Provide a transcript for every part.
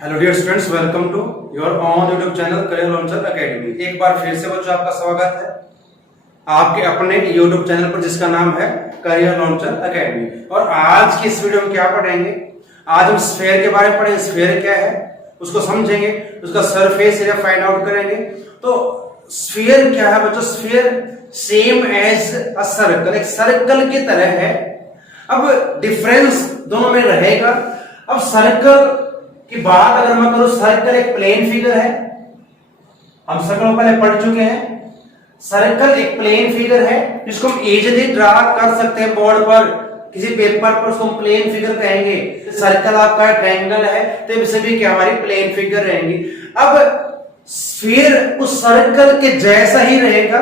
Hello dear students, welcome to your own YouTube channel Career Launcher Academy. एक बार फिर से बच्चों आपका स्वागत है आपके अपने यूट्यूब चैनल पर जिसका नाम है करियर लॉन्चर एकेडमी। और आज की इस वीडियो में क्या पढ़ेंगे? आज हम स्फीयर के बारे में पढ़ेंगे। स्फीयर क्या है उसको समझेंगे, उसका सरफेस एरिया फाइंड आउट करेंगे। तो स्फीयर क्या है बच्चों? Sphere same as a circle, एक सर्कल की तरह है। अब डिफरेंस दोनों में रहेगा। अब सर्कल की बात अगर मैं करूं, सर्कल एक प्लेन फिगर है, हम सर्कल पहले पढ़ चुके हैं। सर्कल एक प्लेन फिगर है जिसको हम इजीली ड्रा कर सकते हैं बोर्ड पर, किसी पेपर पर, उसको हम प्लेन फिगर कहेंगे। सर्कल आपका ट्रायंगल है तो ये सभी क्या हमारी प्लेन फिगर रहेंगी। अब स्फीयर उस सर्कल के जैसा ही रहेगा।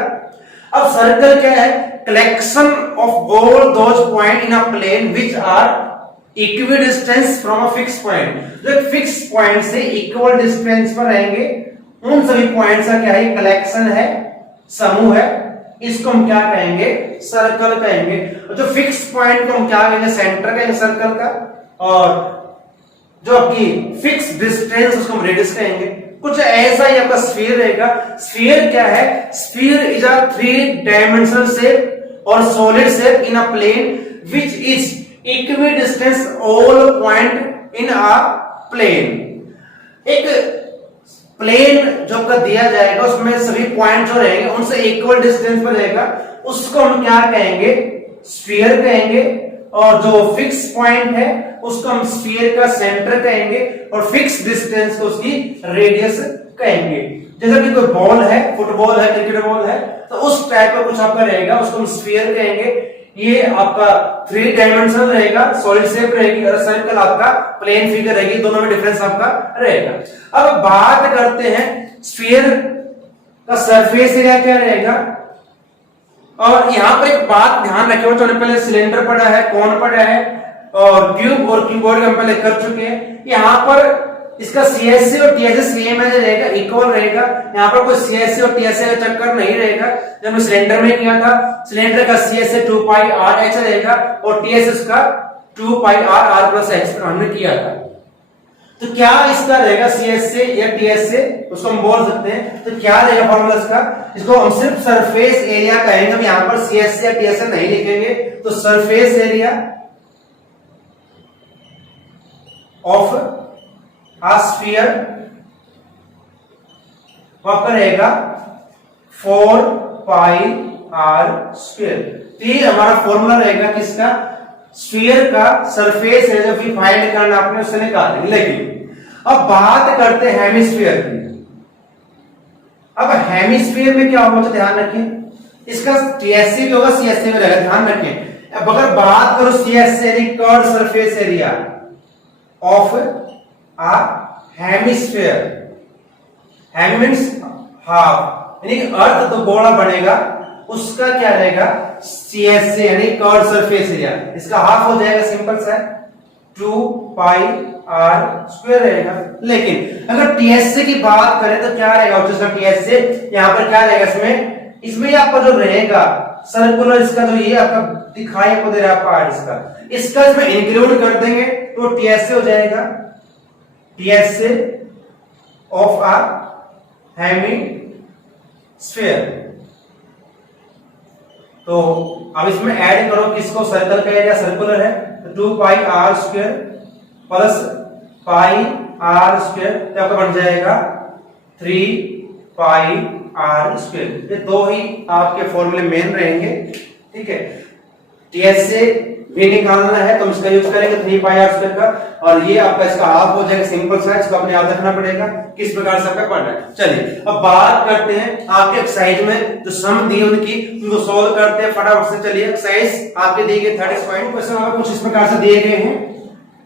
अब सर्कल क्या है? Collection of all those point in a plane which are equidistance from a fix point. जो एक फिक्स पॉइंट से इक्वल डिस्टेंस पर रहेंगे, उन सभी पॉइंट्स का क्या है? कलेक्शन है, समूह है। इसको हम क्या कहेंगे? सर्कल कहेंगे। और जो फिक्स पॉइंट को हम क्या कहेंगे? सेंटर कहेंगे सर्कल का। और जो आपकी फिक्स डिस्टेंस उसको हम रेडियस कहेंगे। कुछ ऐसा ही आपका स्फीयर रहेगा। स्फीयर क्या है? Sphere is a 3 dimensional shape और solid shape in a plane which is equidistance all point in a plane. एक प्लेन जो आपका दिया जाएगा उसमें सभी पॉइंट जो रहेंगे उनसे इक्वल डिस्टेंस पर रहेगा, उसको हम क्या कहेंगे? स्फीयर कहेंगे। और जो फिक्स पॉइंट है उसको हम स्फीयर का सेंटर कहेंगे और फिक्स डिस्टेंस को उसकी रेडियस कहेंगे। जैसे कि कोई बॉल है, फुटबॉल है, क्रिकेट बॉल है, तो उस टाइप का कुछ आपका रहेगा, उसको हम स्फीयर कहेंगे। ये आपका 3 डायमेंशनल रहेगा, सॉलिड शेप रहेगी, और सर्कल आपका प्लेन फिगर रहेगी। दोनों में डिफरेंस आपका रहेगा। अब बात करते हैं स्फीयर का सरफेस एरिया क्या रहेगा। और यहां पर एक बात ध्यान रखें बच्चों, ने पहले सिलेंडर पढ़ा है, कोन पढ़ा है, और क्यूब और क्यूबॉइड हम पहले कर चुके हैं। यहां पर इसका सीएससी और टीएससी सेम है रहेगा, इक्वल रहेगा। यहाँ पर कोई सीएससी और टीएससी का चक्कर नहीं रहेगा। जब मैं सिलेंडर में किया था, सिलेंडर का सीएससी 2 पाई आर एच रहेगा और टीएसएस का 2 pi are are plus x हमने किया था। तो क्या इसका रहेगा? सीएससी या टीएससी उसको हम बोल सकते हैं। तो क्या रहेगा फॉर्मूला इसका? इसको हम सिर्फ सरफेस एरिया कहेंगे। हम यहाँ पर सीएससी या टीएससी नहीं लिखेंगे। तो surface area of a sphere आपका रहेगा 4 पाई आर स्क्वायर। तो ये हमारा फॉर्मूला रहेगा किसका? स्फीयर का सरफेस एरिया जो फाइंड करना आपने उससे निकालेंगे। लेकिन अब बात करते हैं हेमिस्फीयर की। अब हेमिस्फीयर में क्या होगा? ध्यान रखें, इसका टीएससी भी होगा, सीएससी भी रहेगा, ध्यान रखें। अब अगर बात करो सीएससी यानी curve surface area of a hemisphere, hemi means half, यानी अर्थ तो गोला बनेगा, उसका क्या रहेगा? सीएससी यानी कर्व सरफेस एरिया। इसका हाफ हो जाएगा, सिंपल सा 2 पाई आर स्क्वायर रहेगा। लेकिन अगर टीएससी की बात करें तो क्या रहेगा? उसका टीएससी यहां पर क्या रहेगा? इसमें आपका जो रहेगा सर्कुलर, इसका जो ये आपका दिखाई आपको दे रहा है पार्ट, इसका इसमें इंक्लूड कर देंगे तो टीएससी हो जाएगा, टीएससी ऑफ आ हेमिस्फीयर। तो अब इसमें ऐड करो किसको? सर्कल का एरिया सर्कुलर है तो 2 pi are square plus pi are square, तो आपका बन जाएगा 3 पाई आर स्क्वायर। ये दो ही आपके फॉर्मूले मेन रहेंगे, ठीक है। टीएससी भी निकालना है तो हम इसका यूज करेंगे 3 पाई आर स्क्वायर का, और ये आपका इसका हाफ हो जाएगा, सिंपल सा। इसको अपने याद रखना पड़ेगा किस प्रकार से आपका पढ़ना है। चलिए अब बात करते हैं आपके एक्सरसाइज में जो सम दी उनकी, उनको सोल्व करते हैं फटाफट से। चलिए एक्सरसाइज आपके दिए गए 30 पॉइंट क्वेश्चन आपको कुछ इस प्रकार से दिए गए हैं।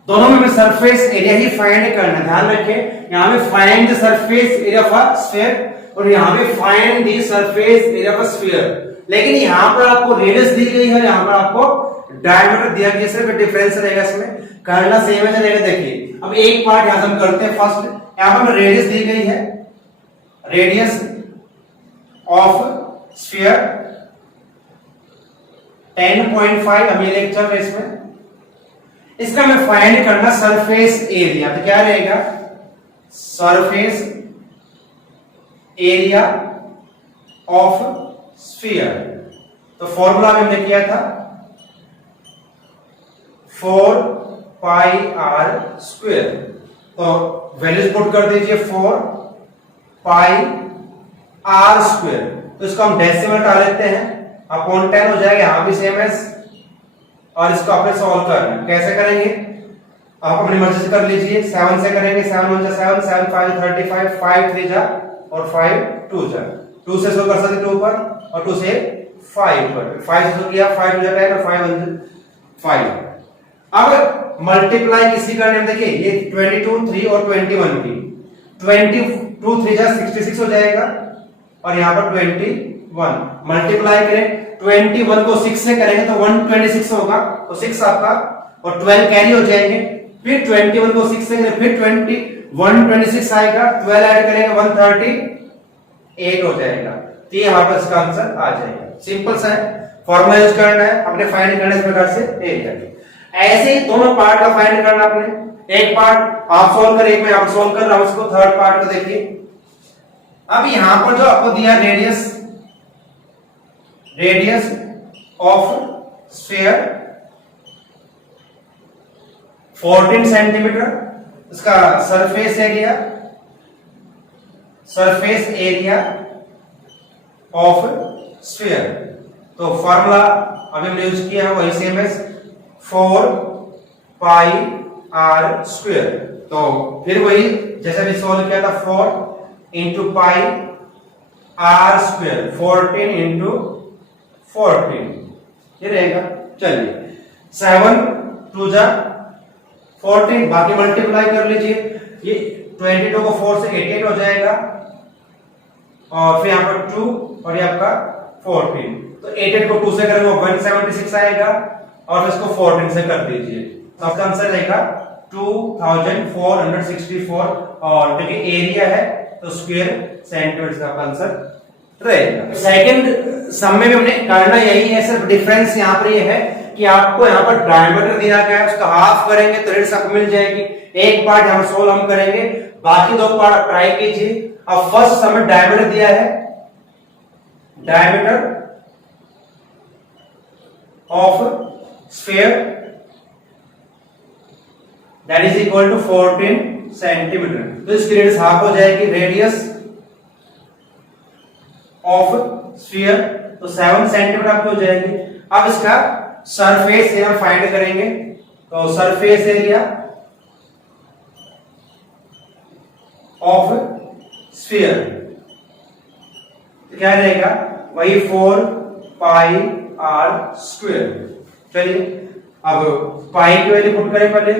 दोनों में हमें सरफेस एरिया ही फाइंड करना, ध्यान रखें। यहाँ पे find the surface area of a sphere और यहाँ पे find the surface area of a sphere. लेकिन यहाँ पर आपको रेडियस दी गई है, यहाँ पर आपको डायमीटर दिया गया, सिर्फ डिफरेंस रहेगा, इसमें करना सेम है रहेगा। देखिए अब एक पार्ट यहां से हम करते हैं। फर्स्ट यहां पर रेडियस दी गई है, रेडियस ऑफ स्फीयर 10.5 हमें लेक्चर है इसमें। इसका हमें फाइंड करना सरफेस एरिया। तो क्या रहेगा? Surface area of sphere. तो फॉर्मूला हमने किया था 4 पाई आर स्क्वायर। तो वैल्यूज पुट कर दीजिए 4 पाई आर स्क्वायर। तो इसको हम डेसिमल हटा लेते हैं, अपॉन 10 हो जाएगा, यहां भी सेम है। और इसको आपने सॉल्व करना है। कैसे करेंगे आप अपनी मर्जी से कर लीजिए। 7 से करेंगे, 7 1 7, 7 5 35, 5 3 जा और 5 2 जा। 2 से सो कर सकते 2 पर और 2 से 5 पर। 5 से सो किया 5 2 10 और 5 1 5। अब मल्टीप्लाई किसी करने में देखिए ये 22 3 और 21 की 22 3 जा 66 हो जाएगा और यहां पर 21 मल्टीप्लाई करें 21 को 6 से करेंगे तो 126 होगा, तो 6 आपका और 12 कैरी हो जाएंगे। फिर 21 को 6 से करें फिर 126 आएगा, 12 ऐड करेंगे 138 हो जाएगा। तो ये यहां पर इसका आंसर आ जाएगा। सिंपल सा है, फॉर्मूला यूज करना है, अपने फाइंड करने इस प्रकार से एरिया की। ऐसे ही दोनों पार्ट का फाइंड करना आपने। एक पार्ट आप सॉल्व करें, एक मैं आप सॉल्व कर रहा हूं उसको। थर्ड पार्ट को देखिए। अब यहां पर जो आपको दिया रेडियस ऑफ स्फीयर 14 सेंटीमीटर, इसका सरफेस एरिया ऑफ स्फीयर। तो फॉर्मूला अभी हमने यूज किया है वही सेम है 4 पाई आर स्क्वायर। तो फिर वही जैसे भी सॉल्व किया था 4 into pi are square 14 into 14 ये रहेगा। चलिए 7 2 जा 14, बाकी मल्टीप्लाई कर लीजिए। ये 22 को 4 से 88 हो जाएगा और फिर यहाँ पर 2 और ये आपका 14। तो 88 को 2 से करेंगे 176 आएगा और फिर इसको 14 से कर दीजिए। तो आपका आंसर रहेगा 2464 और क्योंकि एरिया है तो स्क्वायर सेंटीमीटर का आंसर रहेगा। सेकंड सम में भी हमने करना यही है, सिर्फ डिफरेंस यहाँ पर ये है कि आपको यहाँ पर डायमीटर दिया गया है, उसका हाफ करेंगे तो रेडियस आपको मिल जाएगी। एक पार्ट यहाँ पर सोल्व हम करेंगे, बाकी दो पार्ट आप ट्राई कीजिए। अब फर्स्ट हमें डायमीटर दिया है, diameter of sphere that is equal to 14 centimetre. तो इसकी रेडियस हाफ हो जाएगी। रेडियस ऑफ स्फीयर तो 7 सेंटीमीटर आपको हो जाएगी। अब इसका सरफेस एरिया फाइंड करेंगे, तो सरफेस एरिया ऑफ स्फीयर क्या रहेगा, वही 4 पाई आर स्क्वायर। चलिए अब पाई की वैल्यू पुट करें पहले,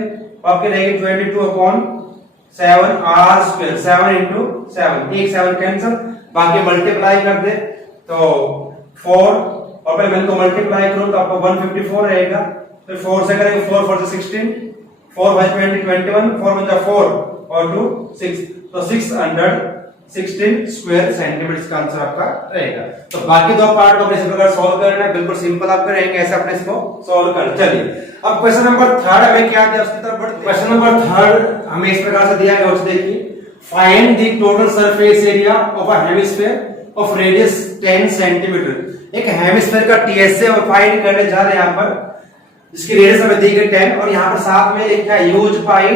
आपके रहेगी 22/7 आर स्क्वायर। 7 इंटू 7, एक 7 कैंसिल, बाकी मल्टीप्लाई कर दे तो 4 और पहले मैं इनको मल्टीप्लाई करूं तो आपको 154 रहेगा। फिर 4 से करेंगे 4 4 से 16, 4 by 20 21, 4 में 4 और 2 6, तो 616 स्क्वायर सेंटीमीटर का आंसर आपका रहेगा। तो बाकी दो पार्ट को अपने इस प्रकार सॉल्व करना है, बिल्कुल सिंपल आप करेंगे ऐसे अपने इसको सॉल्व कर। चलिए अब क्वेश्चन नंबर 3 हमें क्या दिया उसकी तरफ बढ़ते। क्वेश्चन नंबर 3 हमें इस प्रकार से दिया गया, उसे देखिए। Find the total surface area of a hemisphere of radius 10 centimetre. एक हेमिस्फीयर का टीएसए हम फाइंड करने जा रहे हैं यहाँ पर, जिसकी रेडियस हमें दी गई 10 और यहाँ पर साथ में लिखा है यूज पाई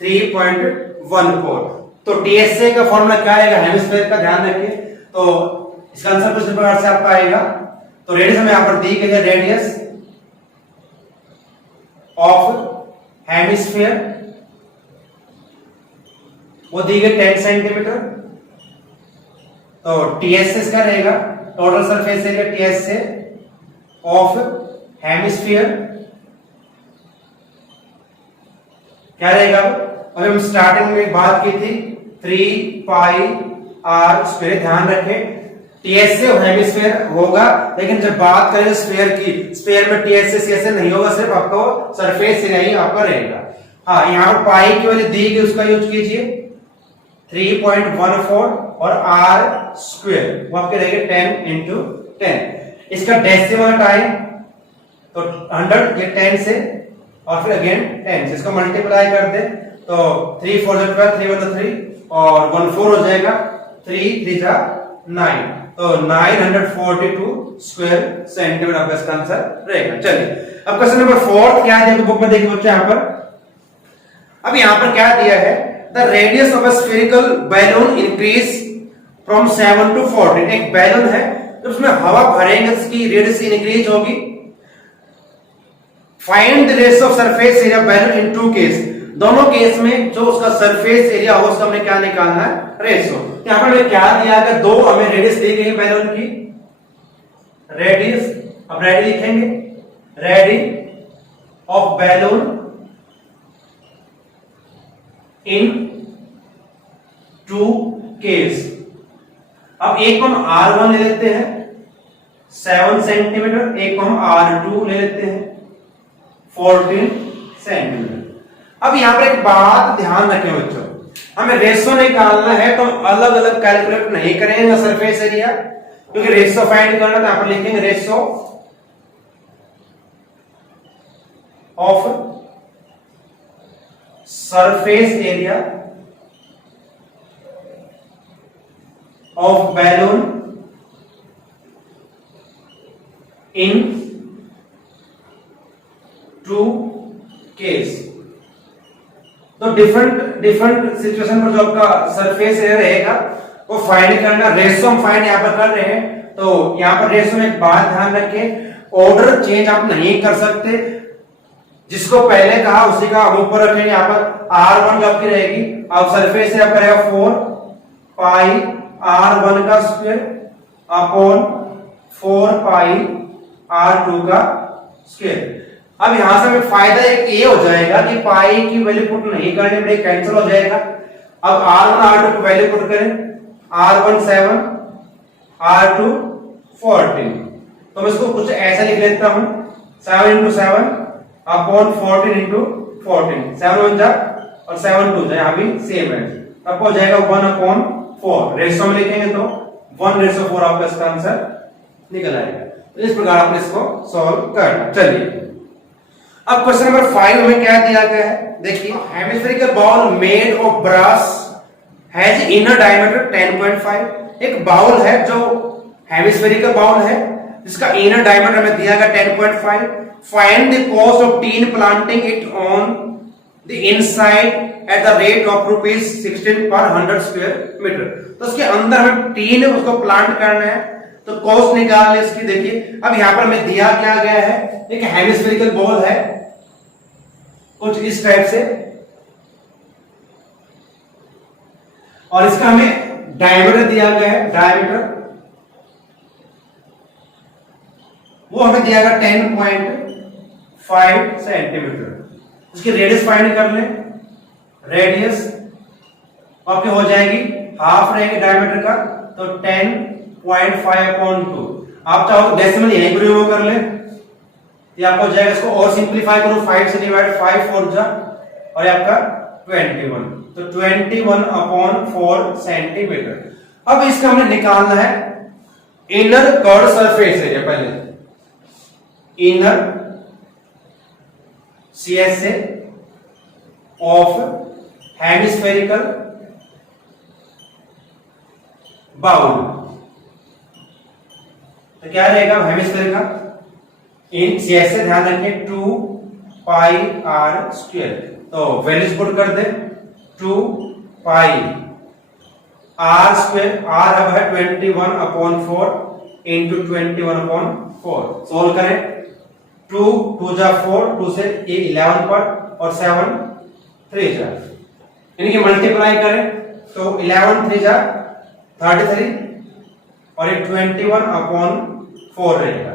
3.14। तो टीएसए का फॉर्मूला क्या आएगा हेमिस्फीयर का, ध्यान रखिए। तो इसका आंसर कुछ प्रकार से आपका आएगा। तो रेडियस हमें यहाँ पर दी गई है, रेडियस ऑफ हेमिस्फीयर वो दी गई 10 सेंटीमीटर। तो टीएसए इसका रहेगा total surface area TSA of hemisphere क्या रहेगा। अभी हम स्टार्टिंग में बात की थी 3 पाई आर स्क्वायर। ध्यान रखें टीएसए ऑफ हेमिस्फीयर होगा, लेकिन जब बात करें स्फीयर की, स्फीयर में टीएसए सीएसए नहीं होगा, सिर्फ आपको सरफेस एरिया ही आपका रहेगा। हाँ यहाँ पर पाई की वैल्यू दी गई उसका यूज कीजिए 3.14 और आर स्क्वायर वो आपके रहेंगे 10 इंटू 10। इसका डेसिमल हटाएं तो 100 ये 10 से और फिर अगेन 10 से इसको मल्टीप्लाई कर दे तो 3 4 जा 12, 3 1 जा 3 और 1 4 हो जाएगा, 3 3 जा 9, तो 942 स्क्वायर सेंटीमीटर आपका इसका आंसर रहेगा। चलिए अब क्वेश्चन नंबर 4 क्या है, देखो बुक में देखिए बच्चों यहाँ पर। अब यहाँ पर क्या दिया है, the radius of a spherical balloon increase from 7 to 14। एक बैलून है तो उसमें हवा भरेंगे उसकी रेडियस इंक्रीज होगी। Find the ratio of surface area balloon in two case. दोनों केस में जो उसका सरफेस एरिया हो उसका हमने क्या निकालना है, रेशियो। यहां पर हमें क्या दिया है, दो हमें रेडियस दी गई बैलून की, रेडियस, अब रेडी लिखेंगे, radii of balloon in two case. अब एक को हम R1 ले लेते हैं 7 सेंटीमीटर, एक को हम R2 ले लेते हैं 14 सेंटीमीटर। अब यहां पर एक बात ध्यान रखें बच्चों, हमें रेशियो निकालना है तो हम अलग अलग कैलकुलेट नहीं करेंगे सरफेस एरिया, क्योंकि रेशियो फाइंड करना तो यहां पर लिखेंगे ratio of surface area of balloon in two case. तो डिफरेंट सिचुएशन पर जो आपका सरफेस एरिया रहेगा वो फाइंड करना। रेशियो हम फाइंड यहां पर कर रहे हैं, तो यहां पर रेशियो में एक बात ध्यान रखें, ऑर्डर चेंज आप नहीं कर सकते। जिसको पहले कहा उसी का हम ऊपर रखेंगे। यहां पर R1 जो आपकी रहेगी, अब सरफेस एरिया पर रहेगा 4 पाई R1 का स्क्वायर अपॉन 4 पाई R2 का स्क्वायर। अब यहां से हमें फायदा एक ये हो जाएगा कि पाई की वैल्यू पुट नहीं करने पर कैंसिल हो जाएगा। अब R1 R2 की वैल्यू पुट करें, R1 7 R2 14, तो मैं इसको कुछ ऐसा लिख लेता हूं, 7 into 7 अपॉन 14 into 14, 7 1 जा और 7 2 जा, यहां भी सेम है, तब हो जाएगा 1/4। रेशियो में लिखेंगे तो 1/4 आपका इसका आंसर निकल आएगा। तो इस प्रकार आपने इसको सॉल्व करना। चलिए अब क्वेश्चन नंबर 5 में क्या दिया गया है, देखिए, hemispherical bowl made of brass has inner diameter 10.5। एक बाउल है जो हेमिस्फेरिकल बाउल है जिसका इनर डायमीटर हमें दिया गया 10.5। Find the cost of tin plating it on the inside at the rate of ₹16 per 100 square metre. तो उसके अंदर हमें टीन उसको प्लांट करना है, तो कॉस्ट निकाल ले इसकी। देखिए अब यहां पर हमें दिया क्या गया है, एक हेमिस्फेरिकल बॉल है कुछ इस टाइप से, और इसका हमें डायमीटर दिया गया है, डायमीटर वो हमें दिया गया 10.5 सेंटीमीटर। उसकी रेडियस फाइंड कर लें, रेडियस आपकी हो जाएगी हाफ रहेगी डायमीटर का, तो 10.5/2। आप चाहो तो डेसिमल यहीं पर रिमूव कर लें, ये आपका हो जाएगा। इसको और सिंपलीफाई करो, 5 से डिवाइड, 5 4 जा और ये आपका 21, तो 21/4 सेंटीमीटर। अब इसका हमें निकालना है इनर कर्व सरफेस एरिया। पहले inner CSA of hemispherical bowl, तो क्या रहेगा हेमिस्फेरिकल इन CSA, ध्यान रखें 2 पाई R स्क्वायर। तो वैल्यूज पुट कर दे, 2 पाई R स्क्वायर, R अब है 21/4 इंटू 21/4। सोल्व करें, 2 2 जा 4, 2 से ये 11 पर और 7 3 जा, इनकी मल्टीप्लाई करें तो 11 3 जा 33 और ये 21/4 रहेगा।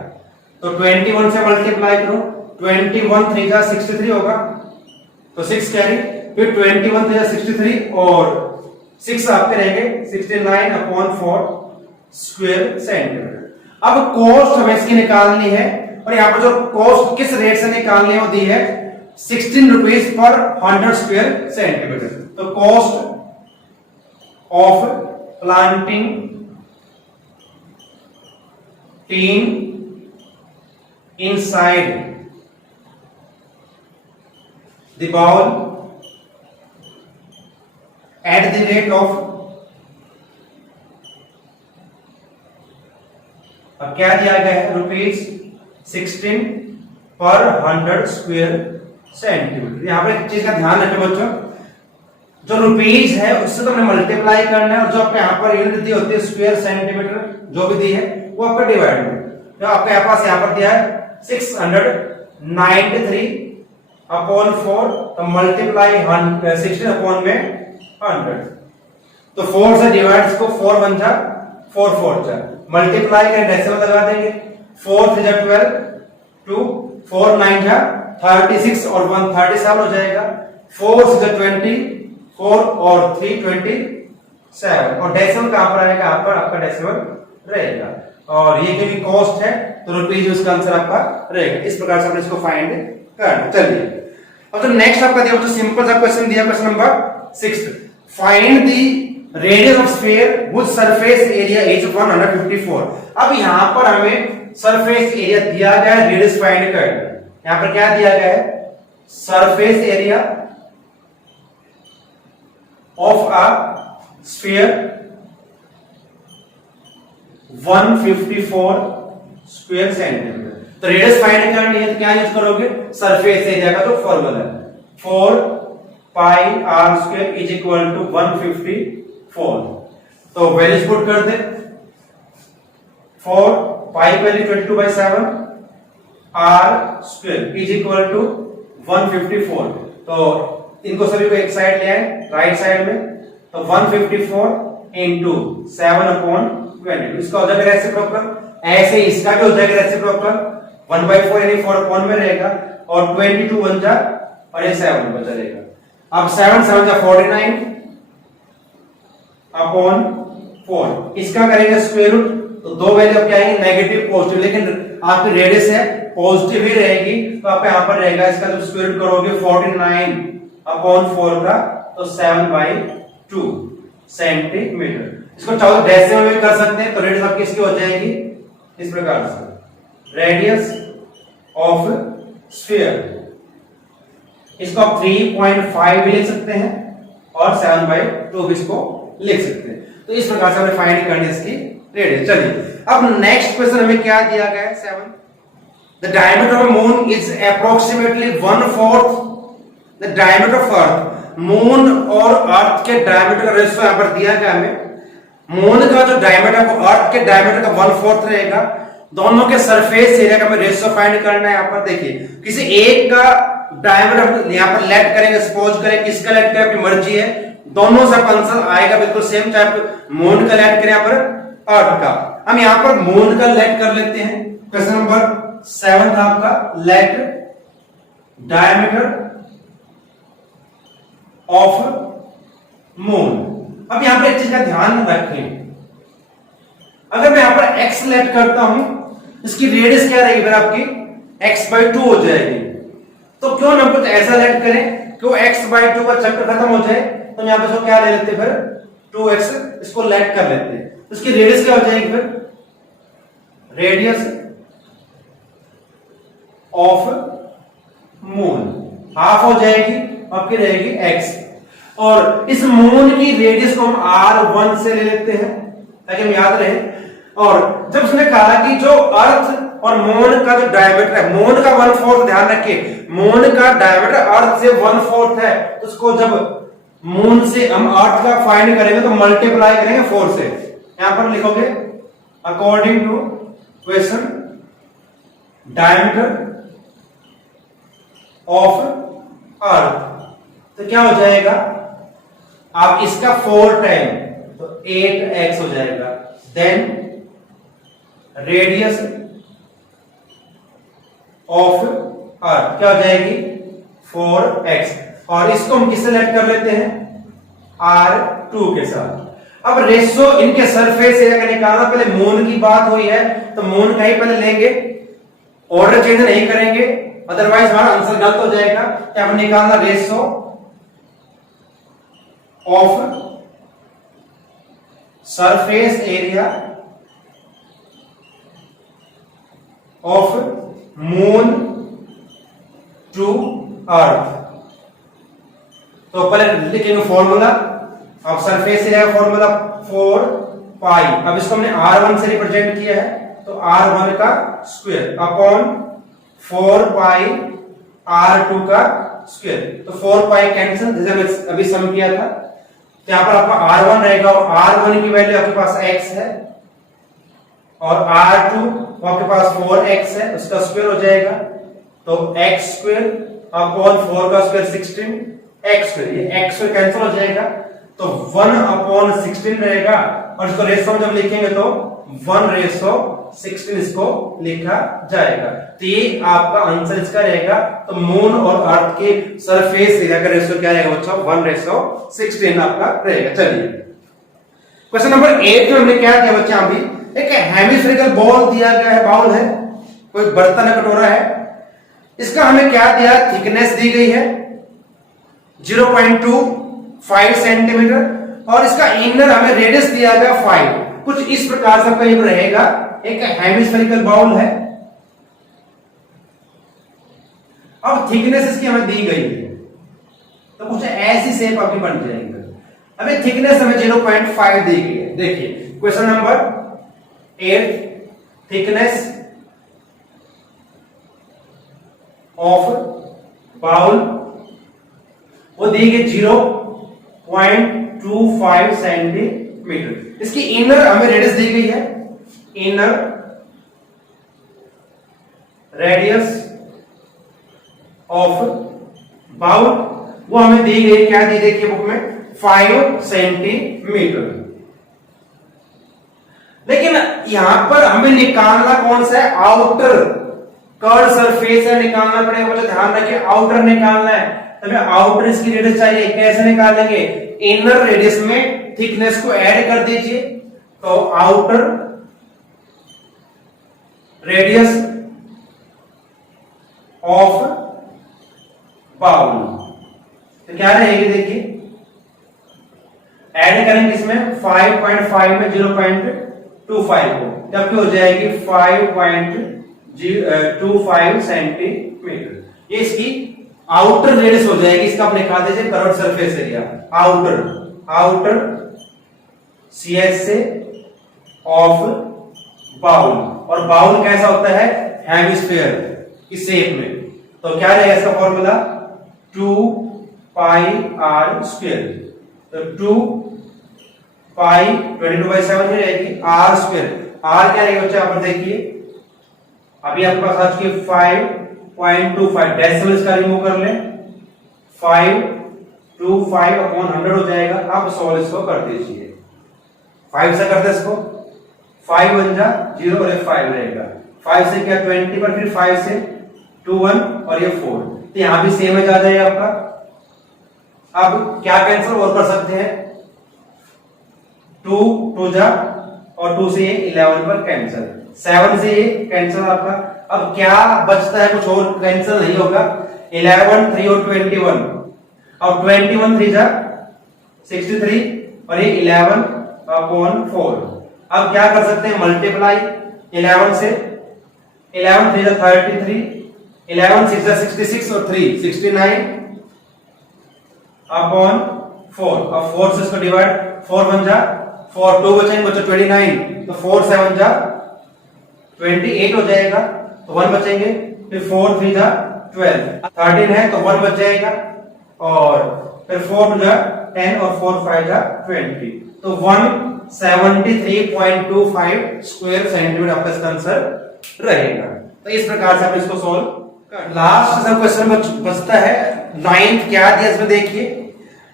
तो 21 से मल्टीप्लाई करो, 21 3 जा 63 होगा, तो 6 कैरी, फिर 21 3 जा 63 और 6 आपके रहेंगे 69/4 स्क्वायर सेंटीमीटर। अब कॉस्ट हमें इसकी निकालनी है, और यहां पर जो कॉस्ट किस रेट से निकालनी है वो दी है 16 रुपीज पर 100 स्क्वायर सेंटीमीटर। तो cost of planting tin inside the bowl eight the rate of, अब क्या दिया गया है, ₹16 पर 100 स्क्वायर सेंटीमीटर। यहां पर एक चीज का ध्यान रखें बच्चों, जो रुपीज है उससे तो हमें मल्टीप्लाई करना है, और जो आपके यहाँ पर यूनिट दी होती है स्क्वायर सेंटीमीटर जो भी दी है वो आपका डिवाइड में, तो आपके पास यहाँ पर दिया है 693 अपॉन 4, तो मल्टीप्लाई 16 अपॉन में 100, तो 4 से डिवाइड, इसको 4 बन जा 4 4 जा, मल्टीप्लाई करें डेसिमल लगा देंगे, 4 3 जा 12, 2 4 9 जा 36 और 1 37 हो जाएगा, 4 6 जा 20, 4 और 3 27, और डेसिमल कहां पर आएगा, यहाँ पर आपका डेसिमल रहेगा, और ये क्योंकि कॉस्ट है तो रुपीज उसका आंसर आपका रहेगा। इस प्रकार से हमने इसको फाइंड करना। चलिए अब जो नेक्स्ट आपका दिया, जो सिंपल सा क्वेश्चन दिया, question number 6, find the radius of sphere which surface area is 154। अब यहां पर हमें सरफेस एरिया दिया गया है, रेडियस फाइंड करना। यहां पर क्या दिया गया है, surface area of a sphere 154 square centimetre. तो रेडियस फाइंड करनी है तो क्या यूज करोगे, सरफेस एरिया का जो फॉर्मूला है 4 pi r square is equal to 154, तो वैल्यूज पुट कर दे, 4 pi value 22/7, r square is equal to 154, तो इनको सभी को एक साइड ले आए राइट साइड में, तो 154 इंटू 7/22, इसका हो जाएगा रेसिप्रोकल, ऐसे इसका भी हो जाएगा रेसिप्रोकल, 1/4 यानी 4 अपॉन में रहेगा, और 22 बन जा और ये 7 बचा रहेगा। अब 7 7 जा 49 अपॉन 4, इसका करेंगे स्क्वायर रूट, तो दो वैल्यू क्या आएंगे, नेगेटिव पॉजिटिव, लेकिन आपकी रेडियस है पॉजिटिव ही रहेगी, तो आपको यहां पर रहेगा, इसका जब स्क्वायर रूट करोगे 49 अपॉन 4 का, तो 7/2 सेंटीमीटर। इसको चाहो डेसिमल में कर सकते हैं, तो रेडियस आपकी इसकी हो जाएगी इस प्रकार से, रेडियस ऑफ स्फीयर, इसको आप 3.5 भी लिख सकते हैं और 7/2 भी इसको लिख सकते हैं। तो इस प्रकार से हमें फाइंड करनी है इसकी रेडियस। चलिए अब नेक्स्ट क्वेश्चन हमें क्या दिया गया है, 7, the diameter of moon is approximately 1/4 the diameter of earth. Moon और अर्थ के डायमीटर का रेशियो यहां पर दिया गया हमें, मून का जो डायमीटर वो अर्थ के डायमीटर का 1/4 रहेगा, दोनों के सरफेस एरिया का हमें रेशियो फाइंड करना है। यहां पर देखिए किसी एक का डायमीटर यहां पर लेट करेंगे, सपोज करें किसका लेट करें, अपनी मर्जी है, दोनों से आंसर आएगा बिल्कुल सेम, चाहे मून का लेट करें, यहां पर अर्थ का। हम यहां पर मून का लेट कर लेते हैं, क्वेश्चन नंबर 7 था आपका, लेट डायमीटर ऑफ मून। अब यहां पर एक चीज का ध्यान रखें, अगर मैं यहां पर x लेट करता हूं, इसकी रेडियस क्या रहेगी फिर आपकी x/2 हो जाएगी, तो क्यों ना कुछ ऐसा लेट करें कि वो x/2 का चक्कर खत्म हो जाए, तो यहां पे इसको क्या ले लेते हैं फिर 2x, इसको लेट कर लेते हैं, उसकी रेडियस क्या हो जाएगी फिर, रेडियस ऑफ मून हाफ हो जाएगी, आपकी रहेगी x, और इस मून की रेडियस को हम r1 से ले लेते हैं ताकि हम याद रहे। और जब उसने कहा कि जो अर्थ और मून का जो डायमीटर है, मून का 1/4 ध्यान रखिए, मून का डायमीटर अर्थ से 1/4 है, तो उसको जब मून से हम अर्थ का फाइंड करेंगे तो मल्टीप्लाई करेंगे 4 से। यहां पर लिखोगे according to question diameter of earth, तो क्या हो जाएगा, आप इसका 4 टाइम तो 8x हो जाएगा, देन रेडियस ऑफ अर्थ क्या हो जाएगी 4x, और इसको हम किससे लेट कर लेते हैं, r2 के साथ। अब रेशियो इनके सरफेस एरिया का निकालना, पहले मून की बात हुई है तो मून का ही पहले लेंगे, ऑर्डर चेंज नहीं करेंगे, अदरवाइज हमारा आंसर गलत हो जाएगा। क्या हमें निकालना, ratio of surface area of moon to earth. तो पहले लिखेंगे फॉर्मूला अब सरफेस एरिया का फॉर्मूला 4 पाई, अब इसको हमने r1 से रिप्रेजेंट किया है तो r1 का स्क्वायर अपॉन 4 पाई r2 का स्क्वायर। तो 4 पाई कैंसिल, जैसे हमने अभी सम किया था, तो यहां पर आपका r1 रहेगा और r1 की वैल्यू आपके पास x है और r2 आपके पास 4x है, उसका स्क्वायर हो जाएगा तो x स्क्वायर अपॉन 4 का स्क्वायर 16 x स्क्वायर, ये x स्क्वायर कैंसिल हो जाएगा तो 1 अपॉन 16 रहेगा और इसको रेशो में जब लिखेंगे तो 1:16 इसको लिखा जाएगा। तो ये आपका आंसर इसका रहेगा। तो मून और अर्थ के सरफेस एरिया का रेशो क्या रहेगा बच्चों? 1:16 आपका रहेगा। चलिए क्वेश्चन नंबर 8 में हमने क्या किया बच्चे, अभी एक हेमिस्फेरिकल बॉल दिया गया है, बाउल है, कोई बर्तन है, कटोरा है, इसका हमें क्या दिया, थिकनेस दी गई है 0.25 सेंटीमीटर और इसका इनर हमें रेडियस दिया गया 5। कुछ इस प्रकार से कहीं रहेगा, एक हेमिस्फेरिकल बाउल है। अब थिकनेस इसकी हमें दी गई है तो कुछ ऐसी शेप आपकी बन जाएगी। हमें थिकनेस हमें 0.5 दी गई है। देखिए question number 8, thickness of bowl वो दी गई 0.25 सेंटीमीटर। इसकी इनर हमें रेडियस दी गई है, इनर रेडियस ऑफ बाउल वो हमें दी गई, क्या दी, देखिए बुक में 5 सेंटीमीटर। लेकिन यहां पर हमें निकालना कौन सा है, आउटर कर्व सरफेस है, निकालना पड़ेगा। मुझे ध्यान रखिए आउटर निकालना है, हमें आउटर इसकी रेडियस चाहिए। कैसे निकालेंगे, इनर रेडियस में थिकनेस को ऐड कर दीजिए तो आउटर रेडियस ऑफ बाउल तो क्या रहेगी, देखिए ऐड करेंगे इसमें 5.5 में 0.25 को, जबकि हो जाएगी 5.25 सेंटीमीटर। ये इसकी आउटर रेडियस हो जाएगी। इसका आप लिखा दीजिए curved surface area, outer CS से ऑफ बाउल। और बाउल कैसा होता है, हेमिस्फीयर की शेप में, तो क्या रहेगा इसका फॉर्मूला 2 पाई r स्क्वायर। तो 2 पाई 22/7 में रहेगी r स्क्वायर। r क्या रहेगा बच्चे, यहाँ पर देखिए अभी आपके पास आ चुकी है 5.25, डेसिमल इसका रिमूव कर लें, 525 अपॉन 100 हो जाएगा। अब सॉल्व इसको कर दीजिए, 5 से करते इसको, 5 बन जा 0 और 5 रहेगा, 5 से क्या 20 पर, फिर 5 से 2 1 और ये 4, तो यहां भी सेम आ जाएगा आपका। अब क्या कैंसिल और कर सकते हैं, 2 2 जा और 2 से 11 पर कैंसिल, 7 से ये कैंसिल आपका। अब क्या बचता है, कुछ और कैंसिल नहीं होगा, 11 3 और 21, अब 21 3 जा 63 और ये 11 अपॉन 4। अब क्या कर सकते हैं, मल्टीप्लाई 11 से, 11 3 जा 33, 11 6 जा 66 और 3 69 अपॉन 4। अब 4 से इसको डिवाइड, 4 बन जा 4, 2 बचेंगे बच्चों 29, तो 4 7 जा 28 हो जाएगा, तो 1 बचेंगे, फिर 4 3 जा 12, 13 है तो 1 बच जाएगा, और फिर 4 जा 10 और 4 5 जा 20, तो 173.25 स्क्वायर सेंटीमीटर आपका इसका आंसर रहेगा। तो इस प्रकार से आप इसको सॉल्व कर। लास्ट क्वेश्चन बचता है 9th, क्या दिया इसमें देखिए,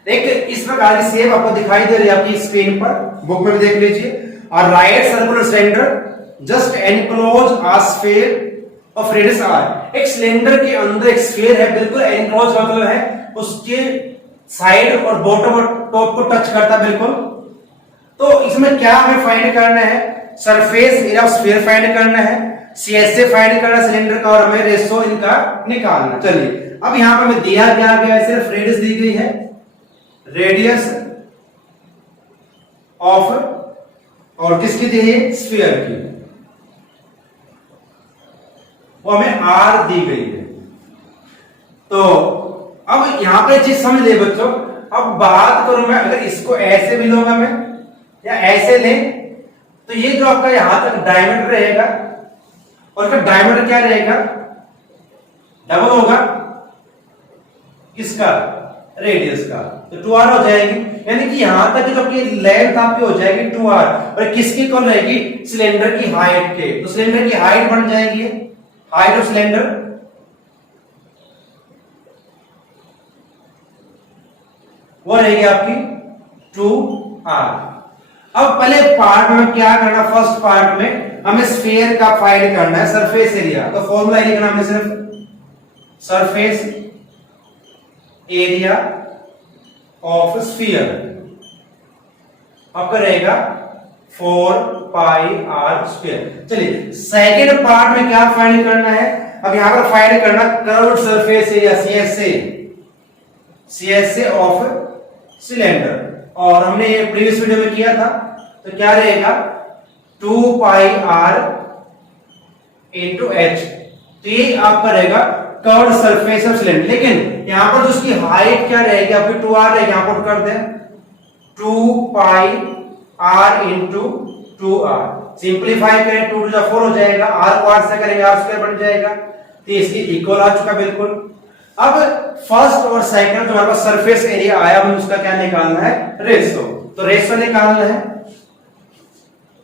एक इस प्रकार की शेप आपको दिखाई दे रही है आपकी स्क्रीन पर, बुक में भी देख लीजिए। और right circular cylinder just enclose a sphere of radius r। एक सिलेंडर के अंदर एक स्फीयर है, बिल्कुल एनक्लोज का मतलब है उसके साइड और बॉटम और टॉप को टच करता है बिल्कुल। तो इसमें क्या हमें फाइंड करना है, surface area of sphere find करना है, CS फाइंड करना है सिलेंडर का, और हमें रेशो इनका निकालना। चलिए अब यहां पर हमें दिया क्या गया है, सिर्फ रेडियस दी गई है, रेडियस ऑफ, और किसकी दी है, स्फीयर की, वो हमें r दी गई है। तो अब यहां पे चीज समझ ले बच्चों, अब बात करूं मैं, अगर इसको ऐसे भी लूंगा मैं या ऐसे ले, तो ये जो आपका यहां तक डायमीटर रहेगा और इसका डायमीटर क्या रहेगा, डबल होगा किसका, रेडियस का, तो 2r हो जाएगी। यानी कि यहां तक जो आपकी लेंथ आपकी हो जाएगी 2r, और किसकी इक्वल रहेगी, सिलेंडर की हाइट के। तो सिलेंडर की हाइट बढ़ जाएगी, हाइट ऑफ सिलेंडर वो रहेगी आपकी 2r। अब पहले पार्ट में क्या करना, फर्स्ट पार्ट में हमें स्फीयर का फाइंड करना है, सरफेस एरिया। तो फॉर्मूला लिखना हमें सिर्फ सरफेस एरिया ऑफ स्फीयर, आपका रहेगा 4πr²। चलिए सेकेंड पार्ट में क्या फाइंड करना है, अब यहां पर फाइंड करना curved surface area CSA of cylinder, और हमने ये प्रीवियस वीडियो में किया था। तो क्या रहेगा 2πr × h, तो ये आपका रहेगा कर्व्ड सरफेस ऑफ सिलेंडर। लेकिन यहां पर जो उसकी हाइट क्या रहेगी आपकी 2r रहेगी, यहां पुट कर दें 2πr × 2r, सिंप्लीफाई करें 2 to 4 हो जाएगा, r को r से करेंगे r² बन जाएगा, तो इसकी इक्वल आ चुका बिल्कुल। अब फर्स्ट और सेकंड जो हमारे पास सरफेस एरिया आया, हमें उसका क्या निकालना है, रेशो। तो रेशो निकालना है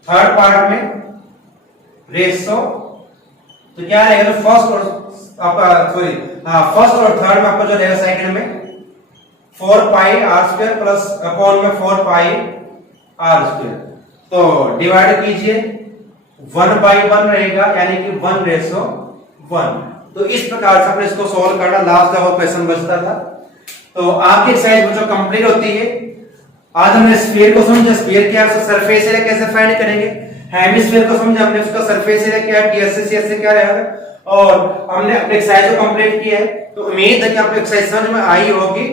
थर्ड पार्ट में, रेशो तो क्या रहेगा, तो फर्स्ट और आपका फर्स्ट और थर्ड में आपका जो रहेगा सेकंड में 4πr² प्लस अपॉन में 4πr², तो डिवाइड कीजिए 1/1 रहेगा, यानी कि 1:1। तो इस प्रकार से अपने इसको सॉल्व करना, लास्ट का वो क्वेश्चन बचता था। तो आपकी एक्सरसाइज जो कंप्लीट होती है, आज हमने स्फीयर को समझा, स्फीयर क्या है, सरफेस एरिया कैसे फाइंड करेंगे, हेमिस्फीयर को समझा हमने, उसका सरफेस एरिया क्या है, TS से क्या रहेगा, और हमने अपने एक्सरसाइज को कंप्लीट किया है। तो उम्मीद है कि आपको एक्सरसाइज समझ में आई होगी।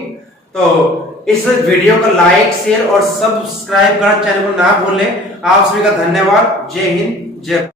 तो इस वीडियो को लाइक, शेयर और सब्सक्राइब करना चैनल को ना भूलें। आप सभी का धन्यवाद। जय हिंद, जय